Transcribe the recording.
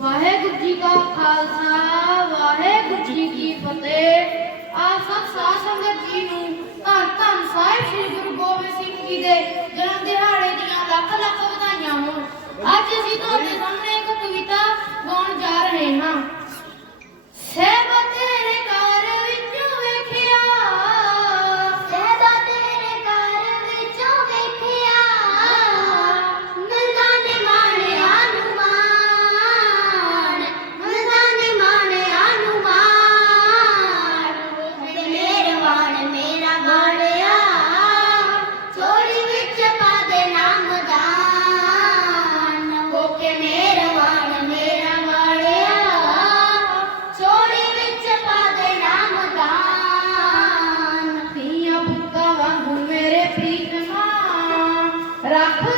ਵਾਹਿਗੁਰੂ ਜੀ ਕਾ ਖਾਲਸਾ, ਵਾਹਿਗੁਰੂ ਜੀ ਕੀ ਫਤਿਹ। ਆਪ ਸਭ ਸਾਧ ਸੰਗਤ ਜੀ ਨੂੰ ਧੰਨ ਧੰਨ ਸਾਹਿਬ ਸ੍ਰੀ ਗੁਰੂ ਗੋਬਿੰਦ ਸਿੰਘ ਜੀ ਦੇ ਜਨਮ ਦਿਹਾੜੇ ਦੀਆਂ ਲੱਖ ਲੱਖ ਵਧਾਈਆਂ ਹੋਣ। ਅੱਜ ਅਸੀਂ ਤੁਹਾਡੇ ਸਾਹਮਣੇ રાખવા